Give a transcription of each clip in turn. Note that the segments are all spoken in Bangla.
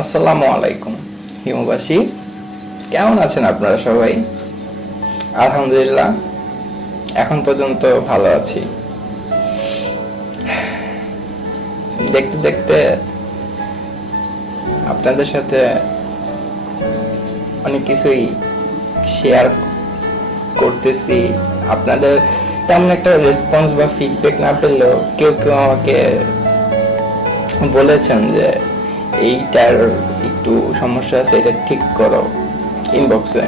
আসসালামু আলাইকুম হিমবাসী, কেমন আছেন আপনারা সবাই? আলহামদুলিল্লাহ, এখন পর্যন্ত ভালো আছি। দেখতে দেখতে আপনাদের সাথে অনেক কিছুই শেয়ার করতেছি। আপনাদের তেমন একটা রেসপন্স বা ফিডব্যাক না পেলেও কেউ কেউ আমাকে বলেছেন যে এইটার একটু সমস্যা আছে, এটা ঠিক করো। ইনবক্সে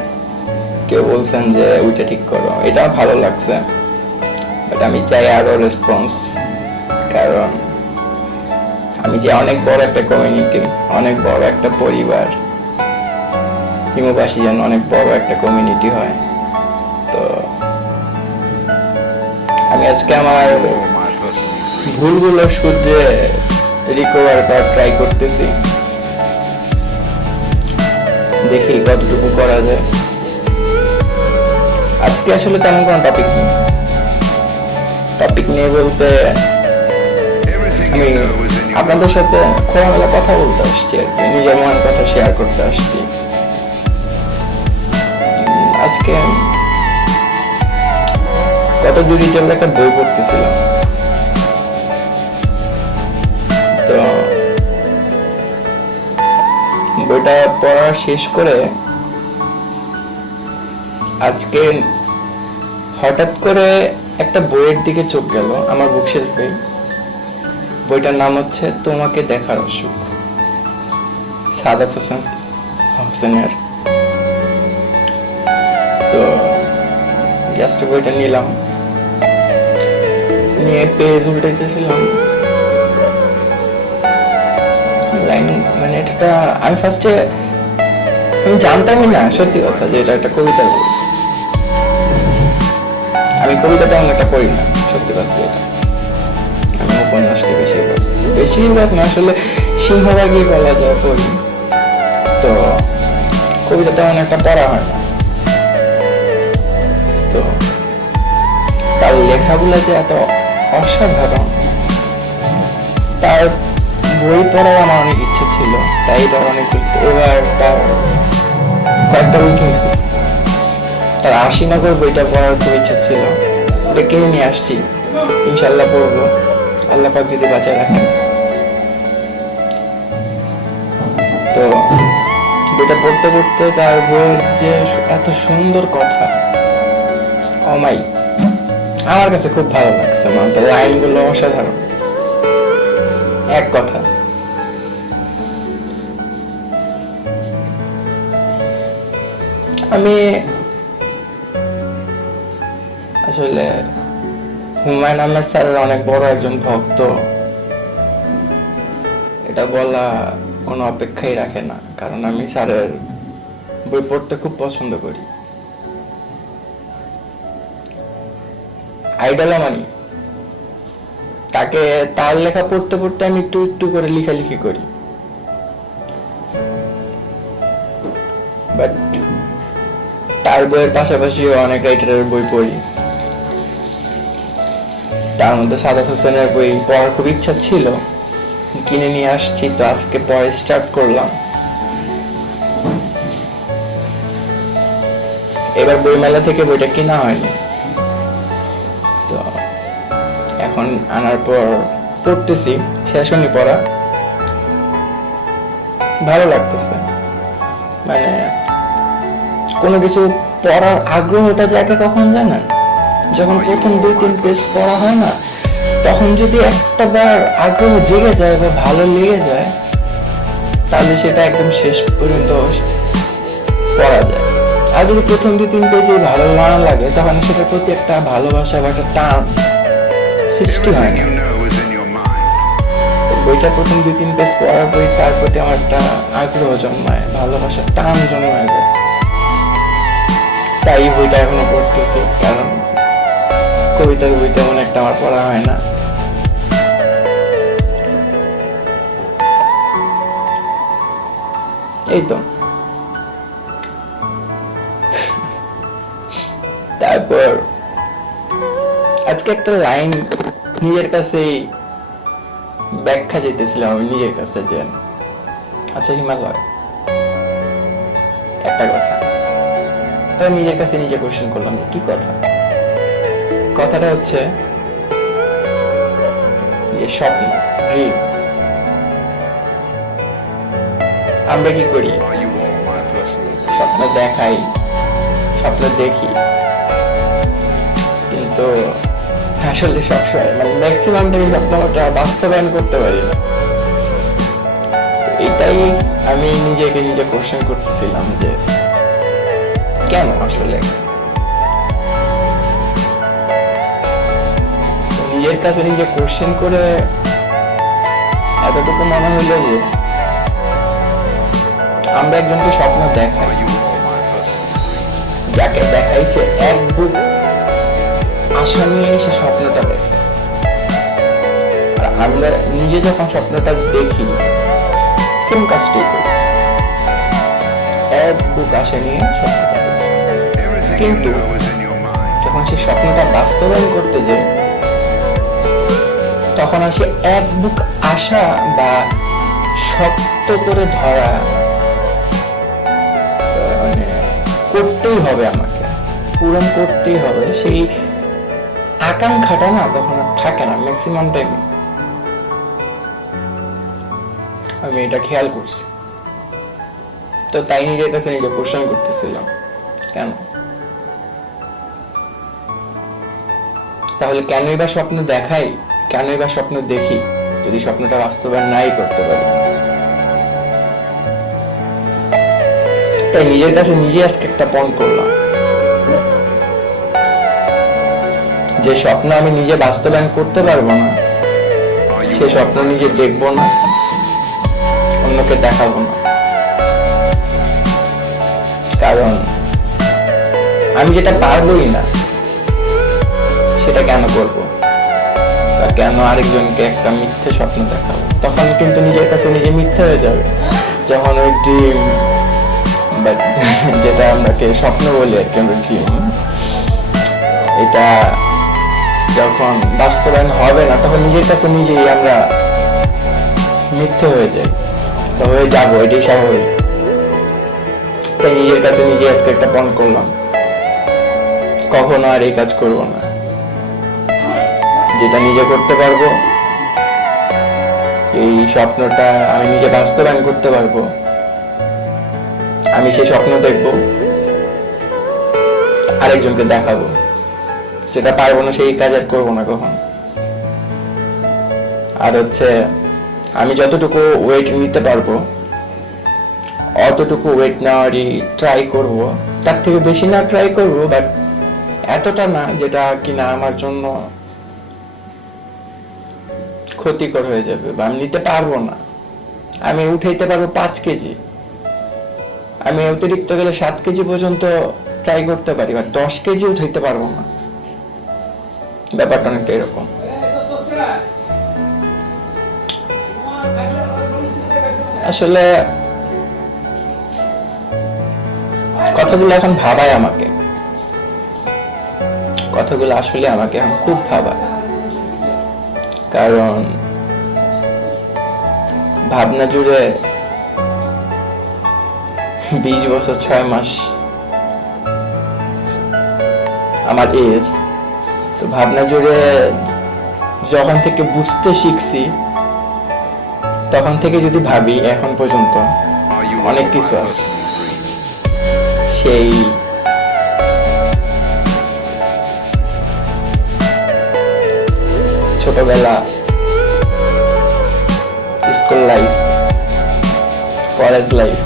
কেউ বলছেন যে ওইটা ঠিক করো, এটা ভালো লাগছে। বাট আমি চাই আরো রেসপন্স, কারণ আমি যে অনেক বড় একটা কমিউনিটি, অনেক বড় একটা পরিবার, হিমবাসী যেন অনেক বড় একটা কমিউনিটি হয়। তো আমি আজকে আমার ভুলগুলো শুধরে রিকভার করার ট্রাই করতেছি, দেখি কতটুকু করা যায়। আজকে আসলে তেমন কোনো টপিক নিয়ে বলতে আমি আপনাদের সাথে খোলামেলা কথা বলতে আসছি আর কি, নিজের মনের কথা শেয়ার করতে আসছি। আজকে কত দূরই চলে একটা বই পড়তেছিলাম, তো বইটা পড়া শেষ করে আজকে হঠাৎ করে একটা বইয়ের দিকে চোখ গেল আমার বুকশেলফে। বইটার নাম হচ্ছে তোমাকে দেখার অসুখ, সাদাত হোসেনের। তো জাস্ট বইটা নিলাম, নিয়ে পেজ উল্টাইতেছিলাম। লাইন মানে এটা আমি ফার্স্টে আমি জানতামই না, সত্যি কথা, যে এটা একটা কবিতার বই। আমি কবিতা তেমন একটা পড়ি না, সত্যি কথা যেটা। আমি উপন্যাসটা বেশিরভাগ না, আসলে সিংহভাগই বলা যায় পড়ি। তো কবিতা তেমন একটা পড়া হয় না। তো তার লেখাগুলো যে এত অসাধারণ, তার বই পড়ার আমার অনেক ইচ্ছে ছিল, তাই এবার অনেক এবার তার কয়েকটা বই কিনছি। তার আশিনগর বইটা পড়ার খুব ইচ্ছা ছিল, ওটা কিনে নিয়ে আসছি, ইনশাল্লাহ পড়বো, আল্লাহ পাক যদি বাঁচায় রাখেন। তো বইটা পড়তে পড়তে তার বইয়ের যে এত সুন্দর কথা, অমাই, আমার কাছে খুব ভালো লাগছে। মানে তার লাইনগুলো অসাধারণ। এক কথা, আমি আসলে হুমায়ুন আহমেদ স্যারের অনেক বড় একজন ভক্ত, এটা বলা কোনো অপেক্ষাই রাখে না, কারণ আমি স্যারের বই পড়তে খুব পছন্দ করি। আইডল মানি তাকে, তার লেখা পড়তে পড়তে আমি একটু একটু করে লেখালেখি করি। বাট তার বইয়ের পাশাপাশিও অনেক রাইটারের বই পড়ি। তার মধ্যে সাদাত হোসেনের বই পড়ার খুব ইচ্ছা ছিল, কিনে নিয়ে আসছি, তো আজকে পড়া স্টার্ট করলাম। এবার বইমেলা থেকে বইটা কেনা হয়নি, তো এখন আনার পর পড়তেছি, শেষ হয়নি পড়া। ভালো লাগতেছে, মানে কোনো কিছু পড়ার আগ্রহটা যাকে কখন জানেন, যখন প্রথম 2-3 পেজ পড়া হয় না, তখন যদি একটা বার আগ্রহ জেগে যায় বা ভালো লেগে যায়, তাহলে সেটা একদম শেষ পর্যন্ত পড়া যায়। আর যদি প্রথম 2-3 পেজে ভালো না লাগে, তখন সেটার প্রতি একটা ভালোবাসা বা একটা টান সৃষ্টি হয় না। বইটা প্রথম 2-3 পেজ পড়ার পর তার প্রতি আমার একটা আগ্রহ জন্মায়, ভালোবাসার টান জন্মায় যায়। তাই বইটা এখনো পড়তেছি, কারণ কবিতার বই তেমন একটা আমার পড়া হয় না। এই তো, তারপর আজকে একটা লাইন নিজের কাছে ব্যাখ্যা যেতেছিলাম আমি নিজের কাছে, যে আচ্ছা হিমালয়, একটা কথা, তো নিজের কাছে নিজে কোশ্চেন করলাম যে কি কথা। কথাটা হচ্ছে যে স্বপ্ন, ড্রিম, আমরা কি করি, স্বপ্ন দেখাই, স্বপ্ন দেখি, কিন্তু আসলে সবসময় মানে ম্যাক্সিমাম টাইম স্বপ্নটা বাস্তবায়ন করতে পারি না। তো এটাই আমি নিজেকে নিজে কোশ্চেন করতেছিলাম যে কেন আসলে। নিজের কাছে নিজে কোশ্চেন করে এতটুকু মনে হইলো যে আমরা একজনকে স্বপ্ন দেখাই, যাকে দেখাই সে এক বুক আশা নিয়ে সে স্বপ্নটা দেখে, আর আমরা নিজে যখন স্বপ্নটা দেখি সেম কাজটাই করি, এক বুক আশা নিয়ে স্বপ্নটা দেখি, কিন্তু যখন সে স্বপ্নটা বাস্তবায়ন করতে যায় তখন আর সে এক বুক আশা বা শক্ত করে ধরা মানে করতেই হবে, আমাকে পূরণ করতেই হবে, সেই আকাঙ্ক্ষাটা না তখন আর থাকে না ম্যাক্সিমাম টাইম। আমি এটা খেয়াল করছি, তো তাই নিজের কাছে নিজে কোশ্চেন করতেছিলাম কেন। তাহলে কেনই বা স্বপ্ন দেখাই, কেনই বা স্বপ্ন দেখি যদি স্বপ্নটা বাস্তবায়ন নাই করতে পারি। তাই নিজের কাছে নিজে আজকে একটা পণ করলাম যে স্বপ্ন আমি নিজে বাস্তবায়ন করতে পারবো না, সে স্বপ্ন নিজে দেখবো না, অন্যকে দেখাবো না। কারণ আমি যেটা পারবোই না সেটা কেন করবো, বা কেন আরেকজনকে একটা মিথ্যে স্বপ্ন দেখাবো। তখন কিন্তু নিজের কাছে নিজে মিথ্যে হয়ে যাবে। যখন ওই ড্রিম বা যেটা আমরাকে স্বপ্ন বলি আর কি, আমরা ড্রিম, এটা যখন বাস্তবায়ন হবে না তখন নিজের কাছে নিজেই আমরা মিথ্যে হয়ে যাই, তো হয়ে যাবো, এটাই স্বাভাবিক। তাই নিজের কাছে নিজে আজকে একটা পণ করলাম, কখনো আর এই কাজ করবো না। যেটা নিজে করতে পারবো, এই স্বপ্নটা আমি নিজে বাস্তবায়ন করতে পারবো, আমি সেই স্বপ্ন দেখবো, আরেকজনকে দেখাবো। যেটা পারবো না সেই কাজ আর করবো না কখন। আর হচ্ছে আমি যতটুকু ওয়েট নিতে পারবো অতটুকু ওয়েট নেওয়ারই ট্রাই করব, তার থেকে বেশি না ট্রাই করব, বাট এতটা না যেটা কিনা আমার জন্য ক্ষতিকর হয়ে যাবে বা আমি নিতে পারবো না। আমি উঠাইতে পারবো 5 কেজি, আমি অতিরিক্ত গেলে 7 কেজি পর্যন্ত ট্রাই করতে পারি, বা 10 কেজি উঠাইতে পারবো না। ব্যাপারটা অনেকটা এরকম। আসলে কথাগুলো এখন ভাবায় আমাকে, কথাগুলো আসলে আমাকে এখন খুব ভাবায়। কারণ ভাবনা জুড়ে 20 বছর 6 মাস আমার এজ, তো ভাবনা জুড়ে যখন থেকে বুঝতে শিখছি তখন থেকে যদি ভাবি এখন পর্যন্ত অনেক কিছু আছে। সেই ছোটবেলা, স্কুল লাইফ, কলেজ লাইফ,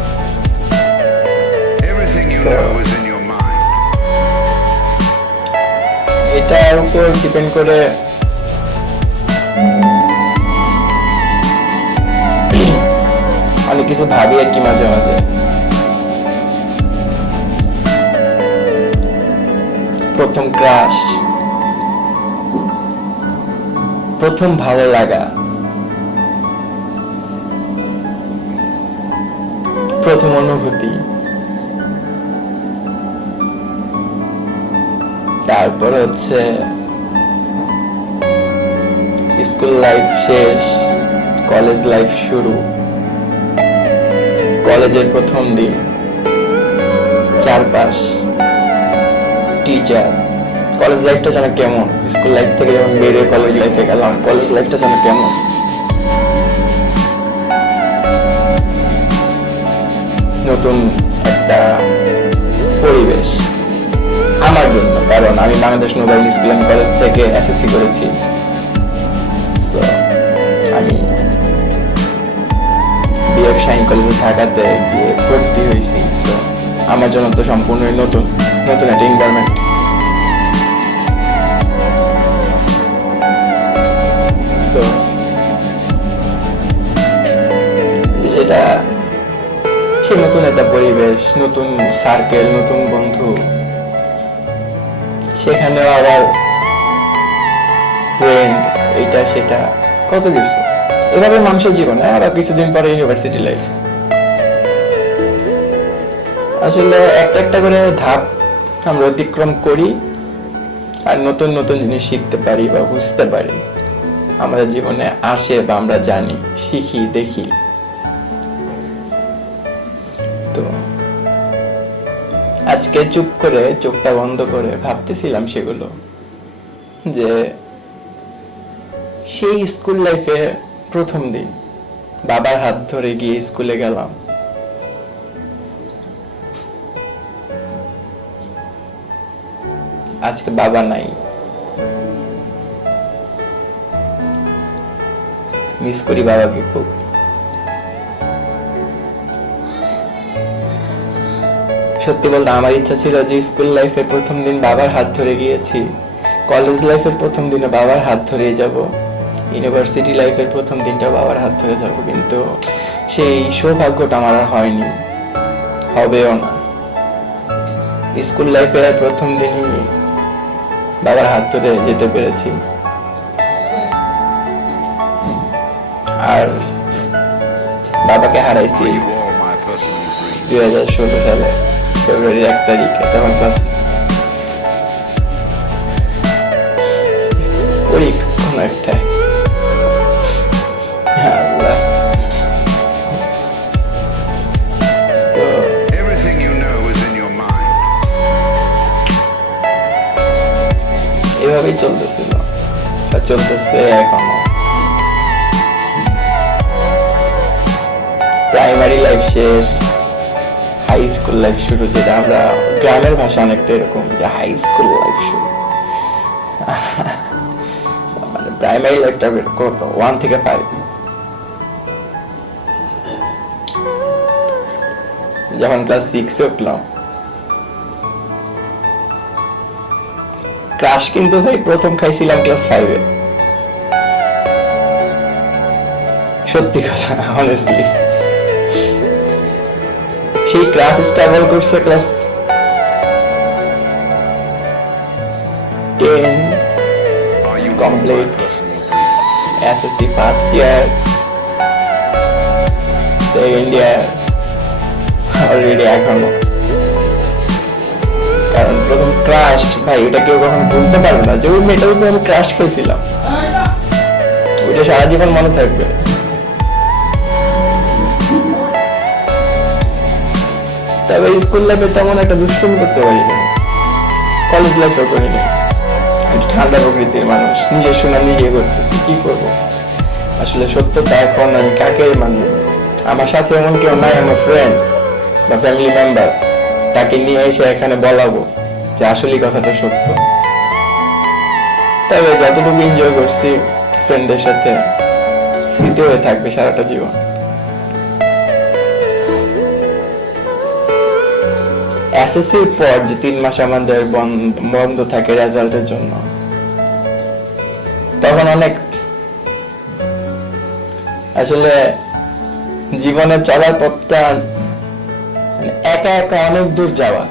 এটার উপর ডিপেন্ড করে অনেক কিছু ভাবি আর কি মাঝে মাঝে। প্রথম ক্রাশ, প্রথম ভালো লাগা, প্রথম অনুভূতি, তারপর হচ্ছে স্কুল লাইফ শেষ, কলেজ লাইফ শুরু, কলেজের প্রথম দিন, চারপাশ, টিচার, কলেজ লাইফটা যেন কেমন, স্কুল লাইফ থেকে যেমন বেরিয়ে কলেজ লাইফে গেলাম, কলেজ লাইফটা যেন কেমন। নতুন একটা পরিবেশ আমার জন্য, কারণ আমি Bangladesh Nobel school and college থেকে এসএসসি করেছি। আমি বিএফ শাইন কলেজে ঢাকাতে গিয়ে ভর্তি হয়েছি। আমার জন্য তো সম্পূর্ণই নতুন নতুন একটা এনভায়রনমেন্ট। তো সেটা সে নতুন একটা পরিবেশ, নতুন সার্কেল, নতুন বন্ধু, সেখানেও আবার ফ্রেন্ড, এইটা সেটা কত কিছু। এভাবে মানুষের জীবনে আবার কিছুদিন পরে ইউনিভার্সিটি লাইফ। আসলে একটা একটা করে ধাপ আমরা অতিক্রম করি আর নতুন নতুন জিনিস শিখতে পারি বা বুঝতে পারি, আমাদের জীবনে আসে বা আমরা জানি, শিখি, দেখি। তো আজকে চুপ করে চোখটা বন্ধ করে ভাবতেছিলাম সেগুলো, যে সেই স্কুল লাইফে প্রথম দিন বাবার হাত ধরে গিয়ে স্কুলে গেলাম। আজকে বাবা নাই, মিস করি বাবাকে খুব। সত্যি বলতে আমার ইচ্ছা ছিল যে স্কুল লাইফের প্রথম দিন বাবার হাত ধরে গিয়েছি, কলেজ লাইফের প্রথম দিনে বাবার হাত ধরে যাব, ইউনিভার্সিটি লাইফের প্রথম দিনটা বাবার হাত ধরে যাব, কিন্তু সেই সৌভাগ্যটা আমার আর হয়নি, হবেও না। স্কুল লাইফের প্রথম দিনই বাবার হাত ধরে যেতে পেরেছি। আর বাবাকে হারাইছি 2016 সালে ফেব্রুয়ারির 1 তারিখে, তখন ক্লাস কোন একটা এভাবেই চলতেছিল, চলতেছে এখনো। প্রাইমারি লাইফ শেষ, হাই স্কুল লাইফ শুরু, যেটা আমরা গ্রামের ভাষা অনেকটা এরকম, যে হাই স্কুল লাইফ শুরু। মানে প্রাইমারি লাইফটা কত 1 থেকে 5, যখন ক্লাস 6 এ উঠলাম। ক্রাশ কিন্তু ভাই প্রথম খাইছিলাম ক্লাস 5 এ, সত্যি কথা, অনেস্টলি। সেই ক্লাস স্ট্রাগল করছে class 10 complete, SSC first year, second year, already এখনো। কারণ প্রথম ক্রাশ ভাই, এটা কেউ কখনো ভুলতে পারবে না, যে ওই মেয়েটার উপর আমি ক্রাশ খেয়েছিলাম, ওইটা সারা জীবন মনে থাকবে। তবে স্কুল লাইফে তেমন একটা দুষ্টুমি করতে পারিনি, কলেজ লাইফেও করিনি। ঠান্ডা প্রকৃতির মানুষ, নিজের শোনা নিজে করতেছি, কি করবো। আসলে সত্যটা এখন আমি কাকে মানি, আমার সাথে এমন কেউ নাই, আমার ফ্রেন্ড বা ফ্যামিলি মেম্বার, তাকে নিয়ে এসে এখানে বলাবো যে আসলে কথাটা সত্য। তবে যতটুকু এনজয় করছি ফ্রেন্ডদের সাথে, স্মৃতি হয়ে থাকবে সারাটা জীবন। এসএসসির পর যে 3 মাস আমাদের বন্ধ থাকে রেজাল্টের জন্য, তখন অনেক আসলে জীবনে চলার পথটা একা একা অনেক দূর যাওয়া।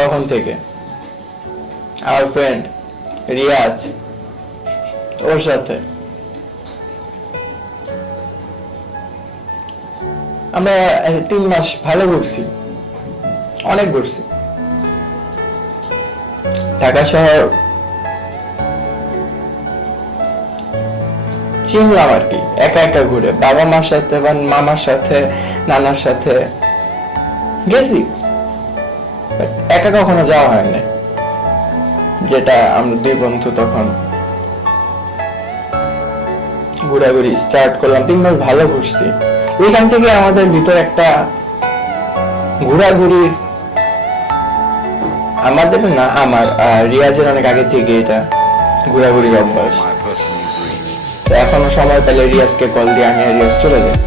তখন থেকে আমার ফ্রেন্ড রিয়াজ, ওর সাথে আমরা 3 মাস ভালো ঘুরছি, অনেক ঘুরছি। ঢাকা শহর চিনলাম আর কি, একা একা ঘুরে, বাবা মার সাথে বা মামার সাথে নানার সাথে গেছি, একা কখনো যাওয়া হয় না। যেটা আমরা দুই বন্ধু তখন ঘোরাঘুরি স্টার্ট করলাম, 3 মাস ভালো ঘুরছি। ওইখান থেকে আমাদের ভিতর একটা ঘোরাঘুরির, আমাদের না, আমার রিয়াজের অনেক আগে থেকে এটা ঘোরাঘুরির অভ্যাস। তো এখনো সময় পেলে রিয়াজকে কল দিয়ে আমি রিয়াজ চলে যাই।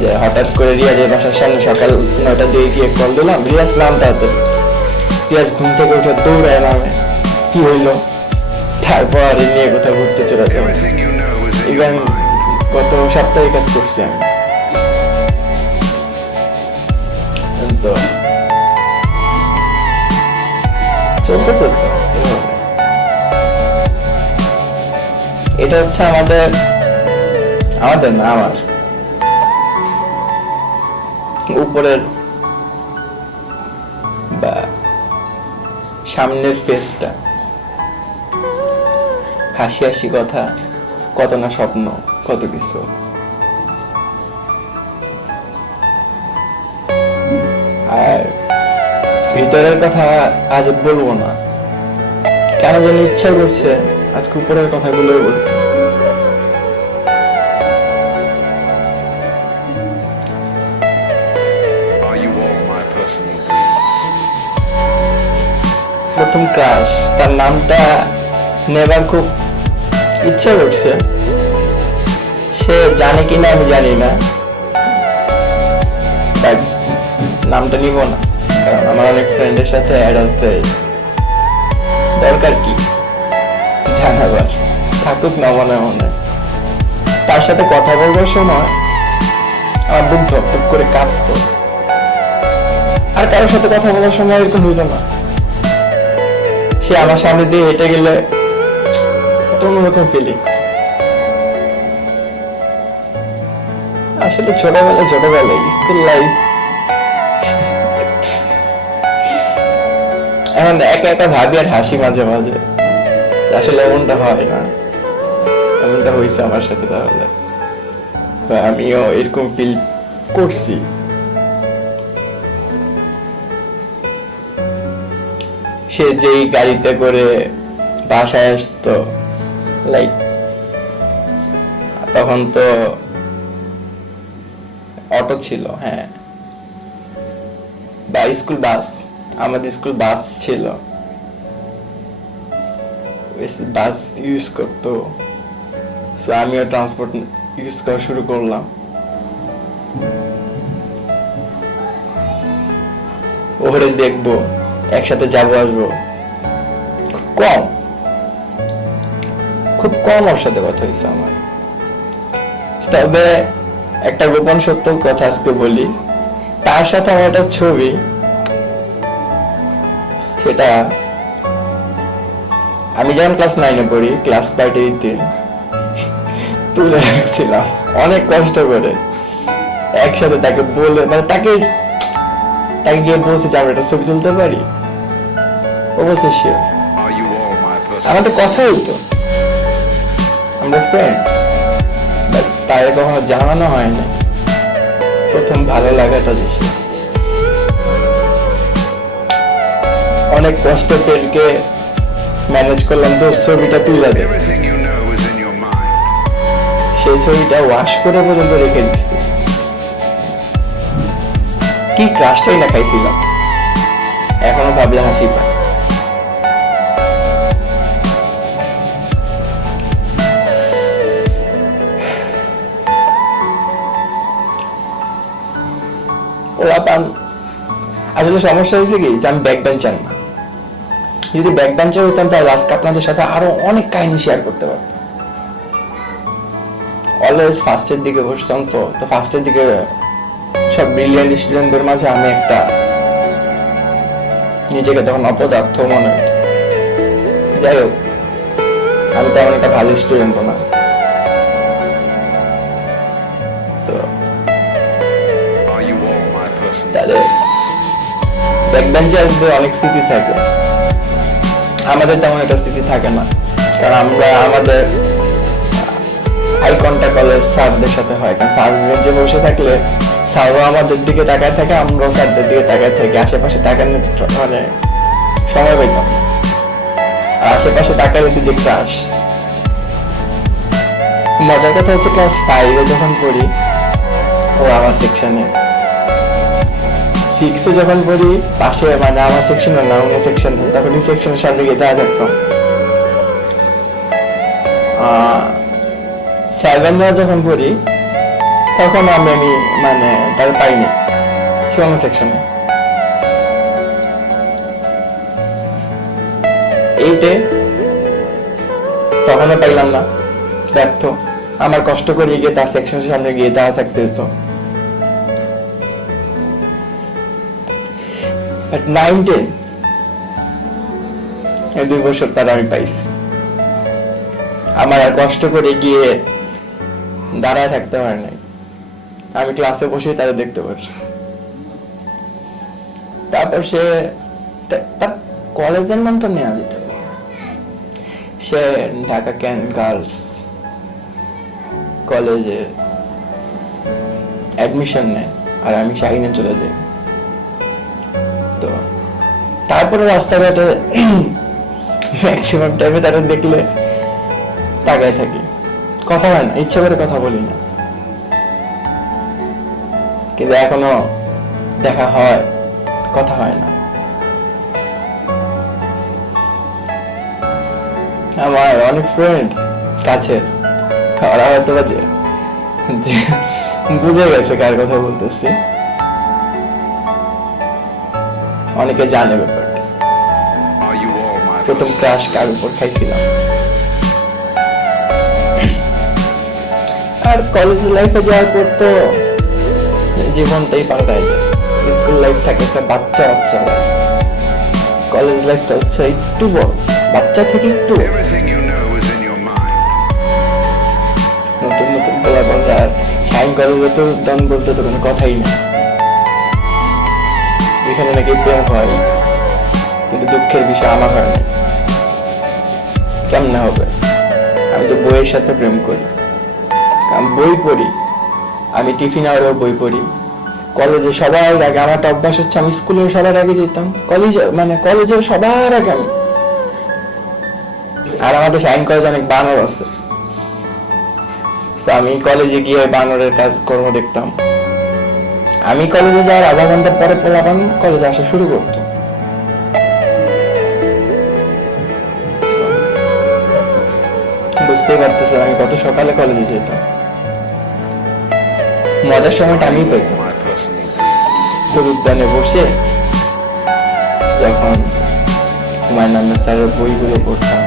যে হঠাৎ করে রিয়াজের বাসার সামনে সকাল 9টার দিকে গিয়ে কল দিলাম, রিয়াজ নাম, তাড়াতাড়ি। রিয়াজ ঘুম থেকে উঠে দৌড়ায় নামে, কি হইলো, তারপর নিয়ে কোথাও ঘুরতে চলে যাবে। ইভেন গত সপ্তাহে কাজ করছি আমি। তো চলতেছে তো, এটা হচ্ছে আমাদের না, আমার উপরের বা সামনের ফেসটা, হাসি হাসি কথা, কত না স্বপ্ন, কত কিছু। আর ভিতরের কথা আজ বলবো না, কেন যেন ইচ্ছা করছে আজকে উপরের কথাগুলো বলতে। প্রথম ক্রাশ, তার নামটা নেবার খুব ইচ্ছা করছে। সে জানে কিনা আমি জানি না, বাট নামটা নিব না, কারণ আমার অনেক ফ্রেন্ডের সাথে অ্যাড আছে। দরকার কি জানাবার, থাকুক না মনে মনে। তার সাথে কথা বলবার সময় আমার বুক ধপ করে কাঁপতো, আর কারোর সাথে কথা বলার সময় এরকম হইতো না। সে আমার সামনে দিয়ে হেঁটে গেলে অন্যরকম ফিলিংস। আসলে ছোটবেলায় স্কুল লাইফ, এখন একা একা ভাবি আর হাসি মাঝে মাঝে, আসলে এমনটা হয় না, এমনটা হয়েছে আমার সাথে। তাহলে আমিও এরকম ফিল করছি। সে যেই গাড়িতে করে বাসায় আসতো, লাইক তখন তো অটো ছিল, হ্যাঁ, বা স্কুল বাস, আমাদের স্কুল বাস ছিল, বাস ইউজ করতো। সো আমিও ট্রান্সপোর্ট ইউজ করা শুরু করলাম। ওরে দেখবো, একসাথে যাবো আসবো, খুব কম ওর সাথে কথা হয়েছে আমার। তবে একটা গোপন সত্য কথা আজকে বলি, তার সাথে আমার একটা ছবি, সেটা আমি যখন ক্লাস 9-এ পড়ি, ক্লাস পার্টিতে তুলে রাখছিলাম অনেক কষ্ট করে। একসাথে তাকে বলে, মানে তাকে গিয়ে বলছি যে আমরা একটা ছবি তুলতে পারি। ও বলছে শিওর। আমাদের কথা হইতো, আমরা ফ্রেন্ড, বাট তার কখনো জানানো হয় না। প্রথম ভালো লাগাটা বেশি, অনেক কষ্ট পেটকে ম্যানেজ করলাম তো ছবিটা তুলে দে। সেই ছবিটা ওয়াশ করে পর্যন্ত রেখে দিচ্ছি। কি ক্রাশটাই না খাইছিলাম, এখনো ভাবলে হাসি পায়। আসলে সমস্যা হয়েছে কি, যে আমি ব্যাক বেঞ্চার না। যদি ব্যাক বেঞ্চার হইতাম তাহলে আজকে আপনাদের সাথে আরো অনেক কাহিনী শেয়ার করতে পারতাম। অলওয়েজ ফার্স্টের দিকে বসতাম, তো ফার্স্টের দিকে সব ব্রিলিয়ান্ট স্টুডেন্টদের মাঝে আমি একটা, নিজেকে তখন অপদার্থ মনে হতো। যাই হোক, আমি তেমন একটা ভালো স্টুডেন্ট না। তো তাদের ব্যাকবেঞ্চারদের অনেক স্মৃতি থাকে, আমাদের তেমন একটা স্মৃতি থাকে না, কারণ আমরা আই কন্টাক্ট কলেজ স্যারদের সাথে হয়, কারণ ফার্স্ট বেঞ্চে বসে থাকলে স্যারও আমাদের দিকে তাকায় থাকে, আমরাও স্যারদের দিকে তাকায় থাকি, আশেপাশে তাকানোর মানে সময় পাইতাম না। আর আশেপাশে তাকালে তুই যে ক্রাশ। মজার কথা হচ্ছে ক্লাস 5-এ যখন পড়ি ও আমার সেকশনে, 6-এ যখন পড়ি পাশে মানে আমার সেকশনে না অন্য সেকশনে, তখন এই সেকশনের সামনে গিয়ে দাঁড়া থাকতাম। 7-এ যখন পড়ি তখন আমি মানে তার পাইনি, সে অন্য সেকশনে। 8-এ তখনও পাইলাম না, ব্যর্থ। আমার কষ্ট করে গিয়ে তার সেকশনের সামনে গিয়ে দাঁড়া থাকতে হতো। 9-10 এই 2 বছর তার আমি পাইছি। আমার আর কষ্ট করে গিয়ে দাঁড়ায় থাকতে হয় নাই, আমি ক্লাসে বসেই তারা দেখতে পারছি। তারপর সে তার কলেজের নামটা নেওয়া যেত, সে ঢাকা ক্যান গার্লস কলেজে অ্যাডমিশন নেয় আর আমি শাহিনে চলে যাই। তো তারপরে রাস্তাঘাটে ম্যাক্সিমাম টাইমে তারা দেখলে তাকায় থাকি, কথা হয় না, ইচ্ছা করে কথা বলি না, কিন্তু এখনো দেখা হয়, কথা হয় না। আমার অনেক ফ্রেন্ড কাছের, ওরা হয়তো বুঝে গেছে কার কথা বলতেছি, অনেকে জানে ব্যাপারটা। প্রথম ক্রাশ কার উপর খাইছিলাম। আর কলেজ লাইফে যাওয়ার পর তো জীবনটাই পাল্টায় যায়। স্কুল লাইফ থাকে একটা বাচ্চা লাইফ, কলেজ লাইফটা হচ্ছে একটু বড়, বাচ্চা থেকে একটু নতুন নতুন পোলাপান। আর সাইন কলেজে তো দাম বলতে তো কোনো কথাই নেই, এখানে নাকি প্রেম হয়, কিন্তু দুঃখের বিষয় আমার হয় না। কেমনে হবে? আমি তো বইয়ের সাথে প্রেম করি, আমি বই পড়ি, আমি টিফিন আওয়ারেও বই পড়ি। কলেজে সবার আগে, আমার একটা অভ্যাস হচ্ছে আমি স্কুলে সবার আগে যেতাম, কলেজে সবার আগে আমি। আর আমাদের সাইন কলেজে অনেক বানর আছে, আমি কলেজে গিয়ে বানরের কাজকর্ম দেখতাম। আমি কলেজে যাওয়ার আধা ঘন্টা পরে পোলাপান কলেজে আসা শুরু করতো। বুঝতেই পারতেছে আমি কত সকালে কলেজে যেতাম, মজার সময়টা আমি পেতাম। তোর উদ্যানে বসে যখন হুমায়ুন আহমেদ স্যারের বইগুলো পড়তাম,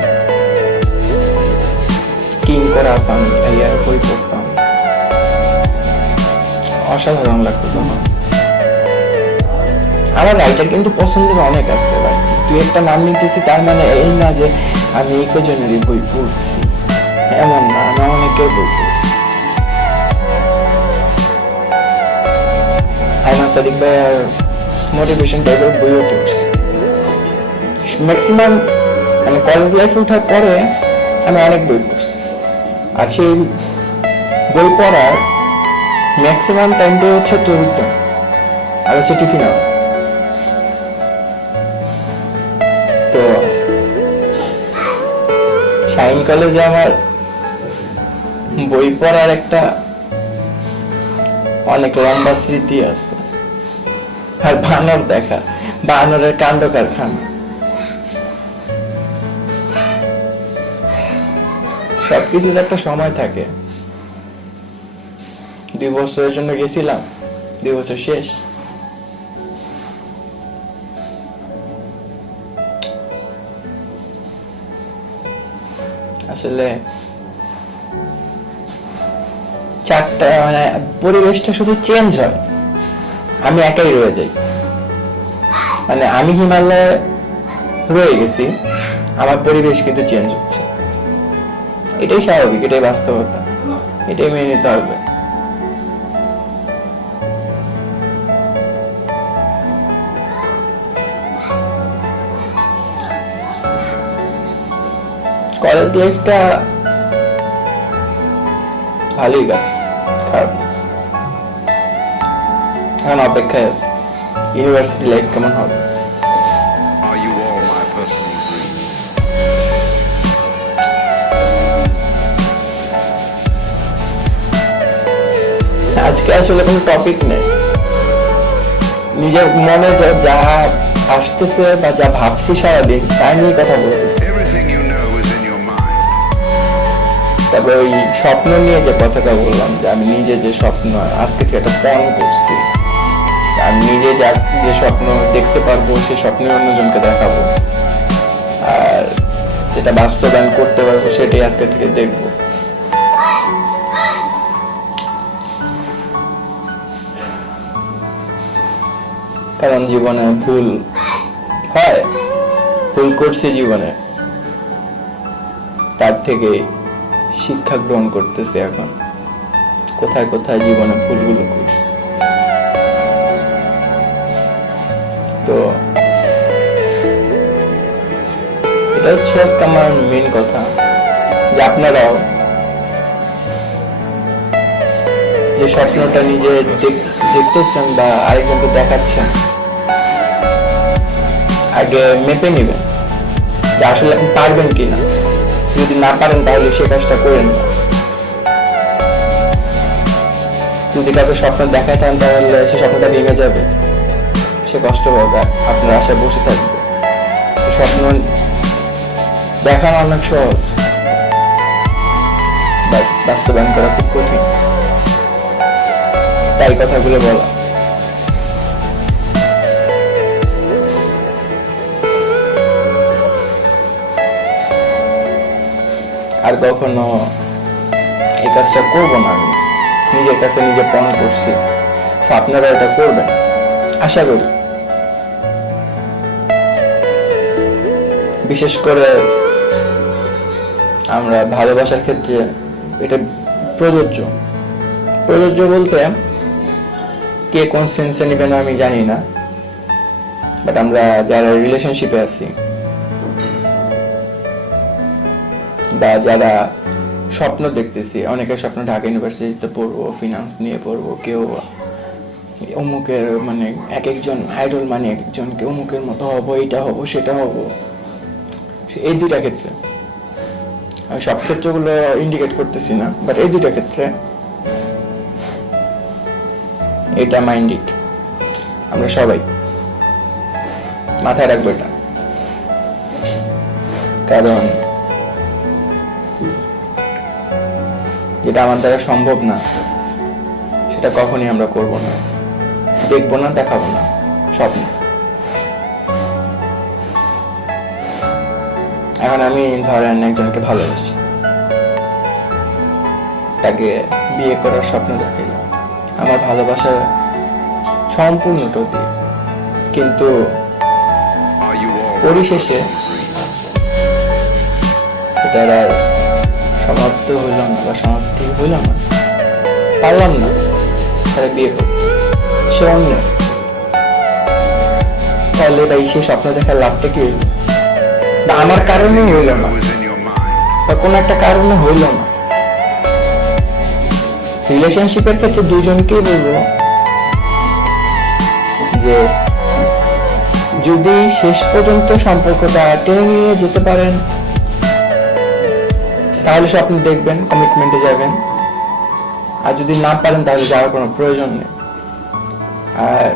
কিঙ্কর আসান ভাইয়ার বই পড়তাম, অসাধারণ লাগতো তখন। আমার রাইটার কিন্তু পছন্দের অনেক আছে, তুই একটা নাম নিতেছি তার মানে এই না যে আমি এই কজনেরই বই পড়ছি, এমন না, আমি অনেকের বই পড়ছি। আইমান সাদিক ভাইয়ার মোটিভেশন টাইপের বইও পড়ছি। ম্যাক্সিমাম মানে কলেজ লাইফে ওঠার পরে আমি অনেক বই পড়ছি, আর সেই বই পড়ার ম্যাক্সিমাম টাইমটা হচ্ছে তরুণ আর হচ্ছে টিফিন আওয়ার। তো শাইন কলেজে আমার বই পড়ার একটা অনেক লম্বা স্মৃতি আছে, আর বানর দেখা, বানরের কাণ্ড কারখানা, সবকিছুর একটা সময় থাকে। 2 বছরের জন্য গেছিলাম, 2 বছর শেষ। আসলে চারটা মানে পরিবেশটা শুধু চেঞ্জ হয়, আমি একাই রয়ে যাই। মানে আমি হিমালয়ে রয়ে গেছি, আমার পরিবেশ কিন্তু চেঞ্জ হচ্ছে। এটাই স্বাভাবিক, এটাই বাস্তবতা, এটাই মেনে নিতে হবে। কলেজ লাইফটা ভালোই কাটছে, খারাপ না। এখন অপেক্ষায় আছে ইউনিভার্সিটি লাইফ কেমন হবে। Are you all my personal dreams? আজকে আসলে কোনো টপিক নেই, নিজের মনে যা আসতেছে বা যা ভাবছি সারাদিন তাই নিয়ে কথা বলতেছি। Everything you know is in your mind. তবে ওই স্বপ্ন নিয়ে যে কথাটা বললাম, যে আমি নিজে যে স্বপ্ন আজকে থেকে একটা পণ করছি, আমি নিজে যে স্বপ্ন দেখতে পারবো সে স্বপ্নে অন্যজনকে দেখাবো, আর যেটা বাস্তবায়ন করতে পারবো সেটাই আজকে থেকে দেখবো। কারণ জীবনে ভুল হয়, ভুল করছি জীবনে, তার থেকে শিক্ষা গ্রহণ করতেছে। এখন কোথায় কোথায় জীবনে ভুলগুলো করছি, তো এটা হচ্ছে আজকে আমার মেন কথা, যে আপনারাও যে স্বপ্নটা নিজে দেখতেছেন বা আরেকজনকে দেখাচ্ছেন, আগে মেপে নেবেন যে আসলে আপনি পারবেন কিনা। যদি না পারেন তাহলে সে কাজটা করেন না। যদি কাউকে স্বপ্ন দেখায় থাকেন তাহলে সে স্বপ্নটা ভেঙে যাবে, সে কষ্ট পাবে, আপনার আশায় বসে থাকবে। স্বপ্ন দেখানো অনেক সহজ, বাস্তবায়ন করা খুব কঠিন, তাই কথাগুলো বলা। আর কখনো এই কাজটা করবো না, আমি নিজের কাছে নিজে পণ করছি, আপনারা এটা করবেন আশা করি। বিশেষ করে আমরা ভালোবাসার ক্ষেত্রে এটা প্রযোজ্য বলতে কে কোন সেন্সে নেবে না আমি জানি না, বাট আমরা যারা রিলেশনশিপে আছি বা যারা স্বপ্ন দেখতেছি, অনেকের স্বপ্ন ঢাকা ইউনিভার্সিটিতে পড়বো, ফিনান্স নিয়ে পড়বো, কেউ অমুকের মানে এক একজন আইডল, মানে এক একজনকে অমুকের মতো হবো, এইটা হবো সেটা হবো। এই দুইটা ক্ষেত্রে, আমি সব ক্ষেত্রগুলো ইন্ডিকেট করতেছি না, বাট এই দুইটা ক্ষেত্রে এটা মাইন্ডেড, আমরা সবাই মাথায় রাখবো এটা। কারণ যেটা আমার দ্বারা সম্ভব না সেটা কখনই আমরা করব না, দেখবো না, দেখাবো না। স্বপ্ন এখন আমি ধরেন একজনকে ভালোবাসি, তাকে বিয়ে করার স্বপ্ন দেখি, আমার ভালোবাসা সম্পূর্ণটা দিয়ে, কিন্তু Are you all my পরিশেষে personal dreams? এটার আর সমাপ্ত হইল না বা সমাপ্তি হইল না, পারলাম না, তাহলে বিয়ে করব সে অন্য। তাহলে ভাই সে স্বপ্ন দেখার লাভটা কি হইল? বা আমার কারণে হইল না, What is in your mind? বা কোনো একটা কারণে হইল না। রিলেশনশিপের ক্ষেত্রে দুজনকেই বলবো যে যদি শেষ পর্যন্ত সম্পর্কটা টেনে নিয়ে যেতে পারেন তাহলে স্বপ্ন দেখবেন, কমিটমেন্টে যাবেন। আর যদি না পারেন তাহলে যাওয়ার কোনো প্রয়োজন নেই। আর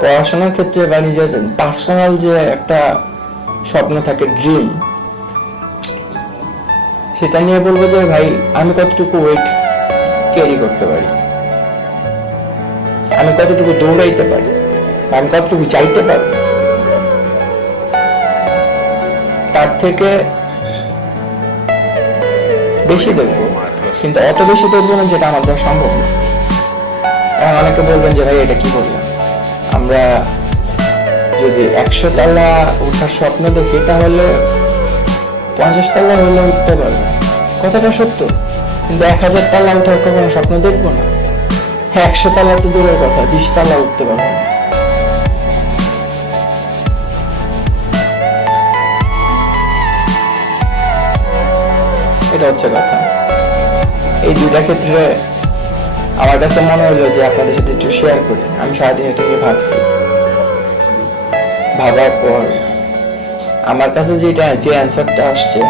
পড়াশোনার ক্ষেত্রে বা নিজের পার্সোনাল যে একটা স্বপ্ন থাকে, ড্রিম, সেটা নিয়ে বলবো যে ভাই আমি কতটুকু ওয়েট ক্যারি করতে পারি, আমি কতটুকু দৌড়াইতে পারি, আমি কতটুকু চাইতে পারি, তার থেকে বেশি দেখবো, কিন্তু অত বেশি দেখবো না যেটা আমার দ্বারা সম্ভব না। এখন অনেকে বলবেন যে ভাই এটা কি বললেন, আমরা যদি 100 তলা ওঠার স্বপ্ন দেখি তাহলে 50 তলা হলে উঠতে পারবো, কথাটা সত্য, কিন্তু 1000 তলা ওঠার কখনো স্বপ্ন দেখবো না। 100 তলা তো দূরের কথা, 20 তলা উঠতে পারবো না। এটা হচ্ছে কথা। এই দুইটা ক্ষেত্রে আমার কাছে মনে হলো যে আপনাদের সাথে একটু শেয়ার করি। আমি সারাদিন এটা নিয়ে ভাবছি, ভাবার পর আমার কাছে যে অ্যান্সারটা আসছে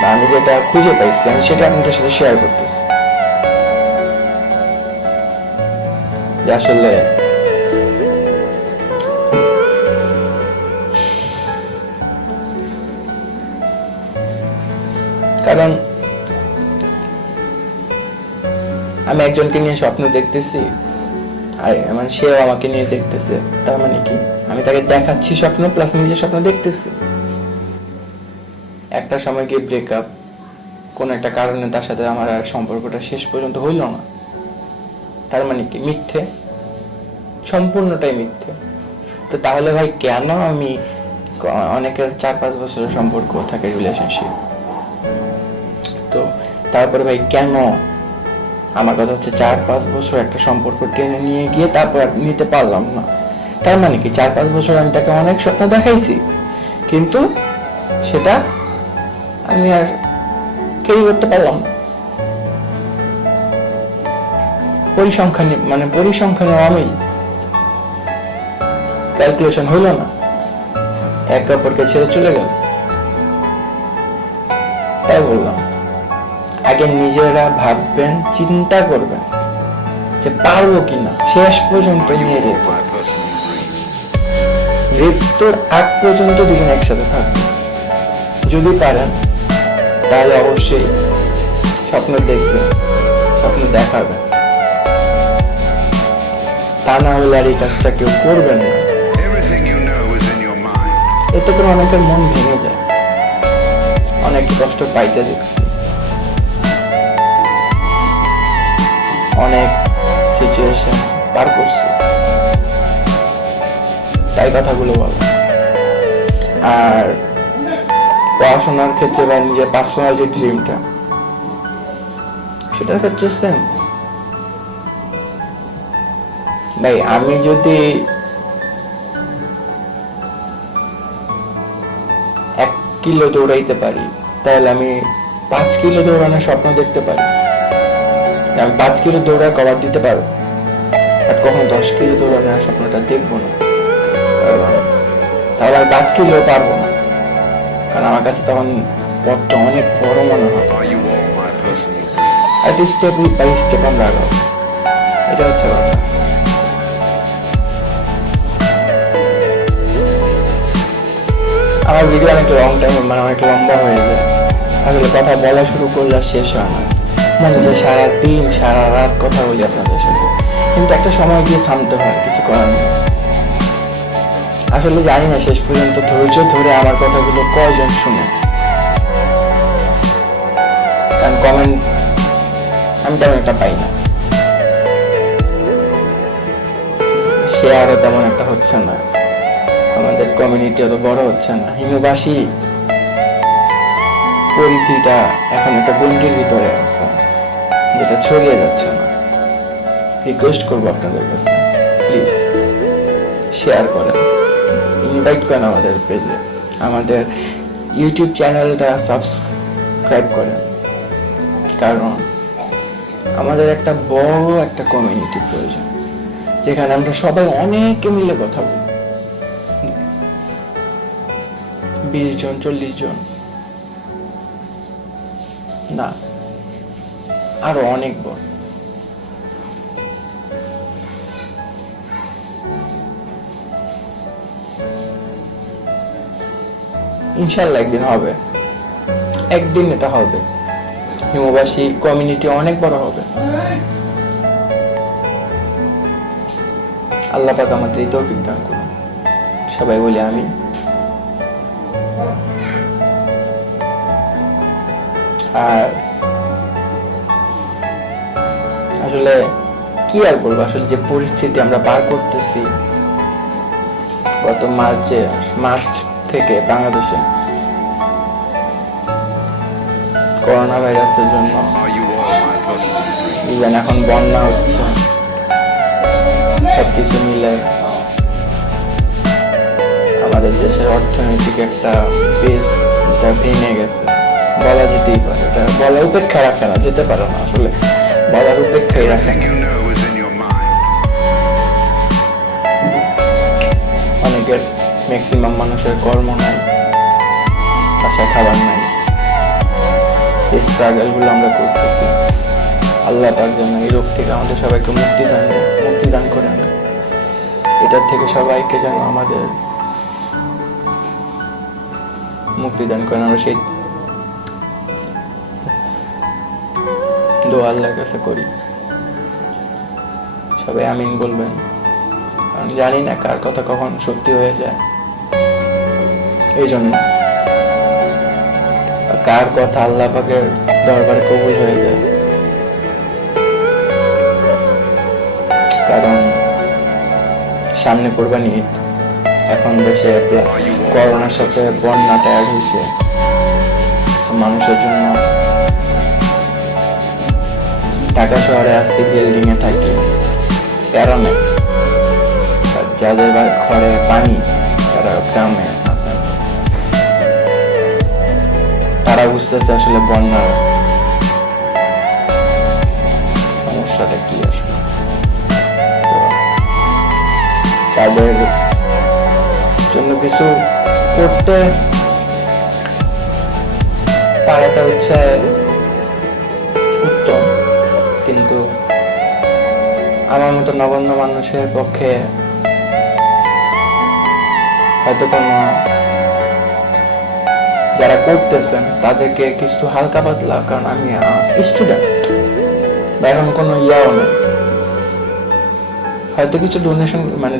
বা আমি যেটা খুঁজে পাইছি, আমি সেটা আপনাদের সাথে শেয়ার করতেছি। যে আসলে কারণ আমি একজনকে নিয়ে স্বপ্ন দেখতেছি, আর মানে সেও আমাকে নিয়ে দেখতেছে। তার মানে কি আমি তাকে দেখাচ্ছি স্বপ্ন প্লাস নিজের স্বপ্ন দেখতেছি। একটা সময় গিয়ে ব্রেকআপ, কোন একটা কারণে তার সাথে আমার আর সম্পর্কটা শেষ পর্যন্ত হইল না। তার মানে কি মিথ্যে, সম্পূর্ণটাই মিথ্যে। তো তাহলে ভাই কেন আমি অনেকের 4-5 বছরের সম্পর্ক থাকে, রিলেশনশিপ, তো তারপরে ভাই কেন আমার কথা হচ্ছে 4-5 বছর একটা সম্পর্ক টেনে নিয়ে গিয়ে তারপর নিতে পারলাম না। তার মানে কি 4-5 বছর আমি তাকে অনেক স্বপ্ন দেখাইছি, কিন্তু সেটা আমি আর ক্যারি করতে পারলাম না। পরিসংখ্যানে অমিল, ক্যালকুলেশন হইল না, একে অপরকে ছেড়ে চলে গেল। তাই বললাম, আগে নিজেরা ভাববেন, চিন্তা করবেন যে পারবো কিনা শেষ পর্যন্ত নিয়ে যেতে। My personal dream. মৃত্যুর আগ পর্যন্ত দুজন একসাথে থাকবে। যদি পারেন তাহলে অবশ্যই স্বপ্ন দেখবেন, স্বপ্ন দেখাবেন। তা না হলে আর এই কাজটা কেউ করবেন না। Everything you know is in your mind. এতে করে অনেকের মন ভেঙে যায়, অনেক কষ্ট পাইতে দেখছি, অনেক সিচুয়েশন পার করছি, তাই কথাগুলো বলো। আর পড়াশোনার ক্ষেত্রে বা নিজের পার্সোনাল যে ড্রিমটা, সেটার ক্ষেত্রে সেম ভাই। আমি যদি 1 কিলো দৌড়াইতে পারি, তাহলে আমি 5 কিলো দৌড়ানোর স্বপ্ন দেখতে পারি। আমি 5 কিলো দৌড়ায় কভার দিতে পারবো, আর কখনো 10 কিলো দৌড়ানোর স্বপ্নটা দেখবো না। কারণ তাহলে আমি 5 কিলো পারবো না, কারণ আমার কাছে তখন পথটা অনেক বড় মনে হবে। Are you all my personal dream? আর স্টেপ বাই স্টেপ আমরা আগাবো, এটা হচ্ছে কথা। আমার ভিডিও অনেক লং টাইম, মানে অনেক লম্বা হয়ে যায়। আসলে কথা বলা শুরু করলে আর শেষ হয় না, মনে যে সারাদিন সারা রাত কথা বলি আপনাদের সাথে, কিন্তু একটা সময় গিয়ে থামতে হয়, কিছু করার নেই। আসলে জানি না শেষ পর্যন্ত ধৈর্য ধরে আমার কথাগুলো কয়জন শুনে, কারণ কমেন্ট আমি তেমন একটা পাই না, শেয়ারও তেমন একটা হচ্ছে না, আমাদের কমিউনিটি অত বড় হচ্ছে না। হিমুবাসী পরিধিটা এখন একটা গণ্ডির ভিতরে আছে, যেটা ছড়িয়ে যাচ্ছে না। রিকোয়েস্ট করবো আপনাদের কাছে, প্লিজ শেয়ার করেন, ইনভাইট করেন আমাদের পেজে, আমাদের ইউটিউব চ্যানেলটা সাবস্ক্রাইব করেন। কারণ আমাদের একটা বড় একটা কমিউনিটি প্রয়োজন, যেখানে আমরা সবাই অনেকে মিলে কথা বলি, 20 জন 40 জন না, আরো অনেক বড়। ইনশাল্লাহ একদিন হবে, একদিন এটা হবে। হিমবাসী কমিউনিটি অনেক বড় হবে। আল্লাহ পাক আমাদের এই তৌফিক দান করুন, সবাই বলি আমি। আর আসলে কি আর বলবো, আসলে যে পরিস্থিতি আমরা পার করতেছি, গত মার্চ থেকে বাংলাদেশে করোনা ভাইরাসের জন্য Are you all my personal dream? Even এখন বন্যা হচ্ছে, সবকিছু মিলে আমাদের দেশের অর্থনৈতিক একটা বেস ভেঙে গেছে, বলা যেতেই পারে, এটা বলা উপেক্ষা রাখে না, যেতে পারে না, আসলে বলার উপেক্ষাই রাখে Everything না। you know is in your mind. অনেকের ম্যাক্সিমাম মানুষের কর্ম নাই, বাসায় খাবার নাই, এই স্ট্রাগলগুলো আমরা করতেছি। আল্লাহ পাক যেন এই রোগ থেকে আমাদের সবাইকে মুক্তিদান করেন, এটার থেকে সবাইকে যেন আমাদের মুক্তিদান করেন। আমরা সেই দোয়া আল্লাহর কাছে করি, সবাই আমিন বলবেন, কারণ জানি না কার কথা কখন সত্যি হয়ে যায়, এই জন্য কার কথা আল্লাহ পাকের দরবারে কবুল হয়ে যায়। কারণ সামনে কোরবানি ঈদ, এখন দেশে করোনার সাথে বন্যাটা অ্যাড হয়েছে, মানুষের জন্য ঢাকা শহরে আসতে বিল্ডিং এ থাকে তেরা নেই, যাদের ঘরে পানি তারা গ্রামে আছে, তারা বুঝতেছে আসলে বন্যার সমস্যাটা কি আসলে। তাদের জন্য কিছু করতে পারাটা হচ্ছে উত্তম, কিন্তু আমার মতো নগণ্য মানুষের পক্ষে হয়তো কোনো যারা করতেছেন তাদেরকে কিছু হালকা পাতলা, কারণ আমি স্টুডেন্ট বা এখন কোনো ইয়াও নেই, হয়তো কিছু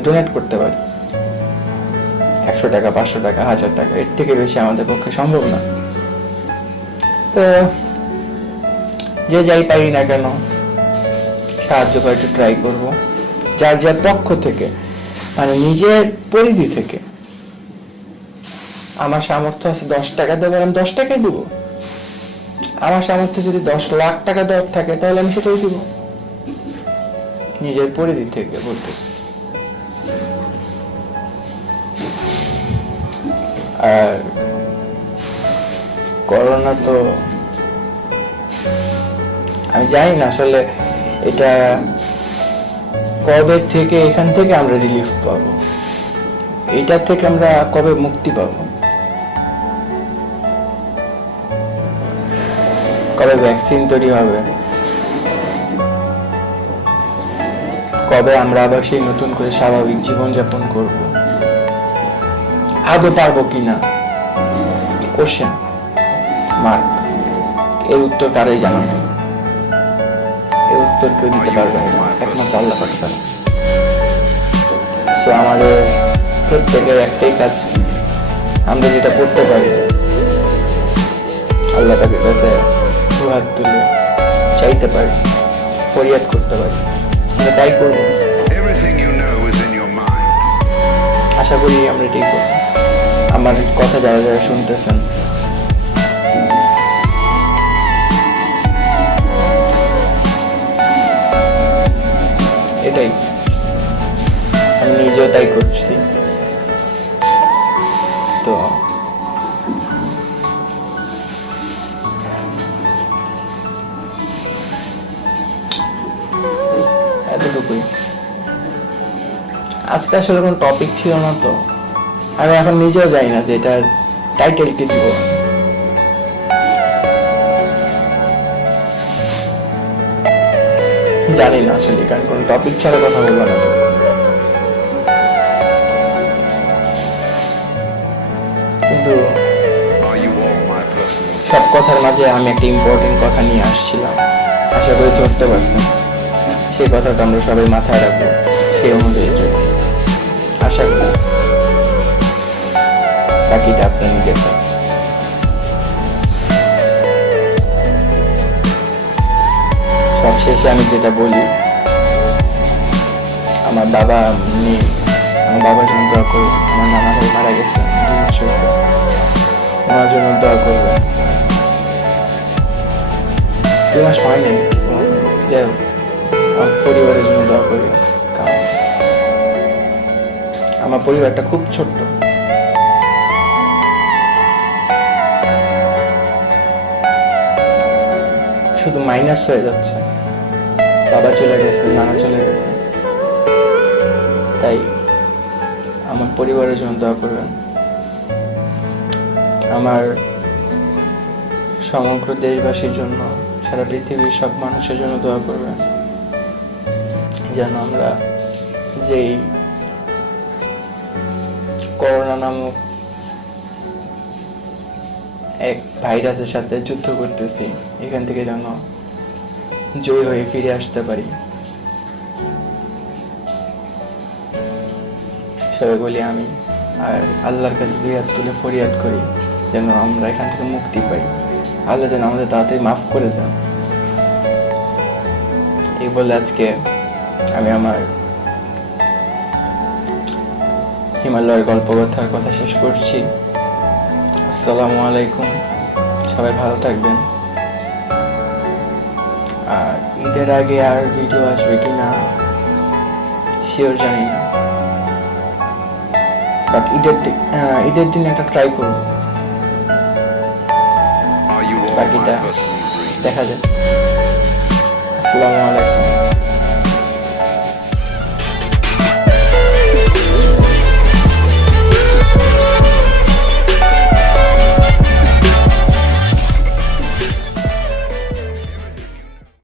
ডোনেট করতে পারি, 100 টাকা 500 টাকা 1000 টাকা, এর থেকে বেশি আমাদের পক্ষে সম্ভব না। তো যে যাই পারি না কেন সাহায্য করার একটু ট্রাই করবো, যার যার পক্ষ থেকে, মানে নিজের পরিধি থেকে। আমার সামর্থ্য আছে 10 টাকা দেবো, আমি 10 টাকাই দিব। আমার সামর্থ্য যদি 10 লাখ টাকা দেওয়ার থাকে তাহলে আমি সেটাই দিব, নিজের পরিধি থেকে বলতেছি। আর করোনা তো আমি জানি না আসলে এটা কবে থেকে, এখান থেকে আমরা রিলিফ পাবো, এটা থেকে আমরা কবে মুক্তি পাবো, কবে ভ্যাকসিন তৈরি হবে, কবে আমরা আবার সেই নতুন করে স্বাভাবিক জীবনযাপন করব, আদৌ পারবো কিনা, কোশ্চেন মার্ক। এর উত্তর কারোই জানা নেই, এর উত্তর কেউ দিতে পারবে না, একমাত্র আল্লাহ পাক ছাড়া। সো আমাদের প্রত্যেকের একটাই কাজ, আমরা যেটা করতে পারি আল্লাহ পাকের কাছে দুহাত তুলে চাইতে পারি, ফরিয়াদ করতে পারি, আমরা তাই করবো। Everything you know is in your mind. আশা করি আমরা এটাই করবো। আমার কথা যারা যারা শুনতেছেন, এটাই আমি নিজেও তাই করছি। তো এতটুকুই, আজকে আসলে কোনো টপিক ছিল না, তো আমি এখন নিজেও জানি না যে এটার টাইটেল কি দিব। জানি না আসলে, কারণ কোনো টপিক ছাড়া কথা বলবো না। কিন্তু Are you all my personal? সব কথার মাঝে আমি একটা ইম্পর্টেন্ট কথা নিয়ে আসছিলাম, আশা করি ধরতে পারছেন। সেই কথাটা আমরা সবাই মাথায় রাখবো, সেই অনুযায়ী চলবো। আশা করি বাকিটা আপনার নিজের কাছে। সবশেষে আমি যেটা বলি, আমার বাবা নেই, আমার বাবার জন্য দোয়া করবেন। আমার নানা ভাই মারা গেছে, 2 মাস হয়েছে, ওনার জন্য দোয়া করবেন। 2 মাস হয় নাই, যাই হোক, আমার পরিবারের জন্য দোয়া করবেন। কারণ আমার পরিবারটা খুব ছোট্ট, শুধু মাইনাস হয়ে যাচ্ছে। বাবা চলে গেছে, নানা চলে গেছে, তাই আমার পরিবারের জন্য দোয়া করবেন। আমার সমগ্র দেশবাসীর জন্য, সারা পৃথিবীর সব মানুষের জন্য দোয়া করবেন, যেন আমরা যেই করোনা নামক এক ভাইরাসের সাথে যুদ্ধ করতেছি, এখান থেকে যেন জয় হয়ে ফিরে আসতে পারি। সবাই বলি আমি, আর আল্লাহর কাছে দুই হাত তুলে ফরিয়াদ করি যেন আমরা এখান থেকে মুক্তি পাই। আল্লাহ যেন আমাদের তাড়াতাড়ি মাফ করে দেন। এই বলে আজকে আমি আমার হিমালয়ের গল্পকথার কথা শেষ করছি। আসসালামু আলাইকুম, সবাই ভালো থাকবেন। আর ঈদের আগে আর ভিডিও আসবে কিনা শিওর জানি না, বাট ঈদের দিন একটা ট্রাই করব, Are you all বাকিটা my personal dreams? দেখা যাবে। আসসালামু আলাইকুম।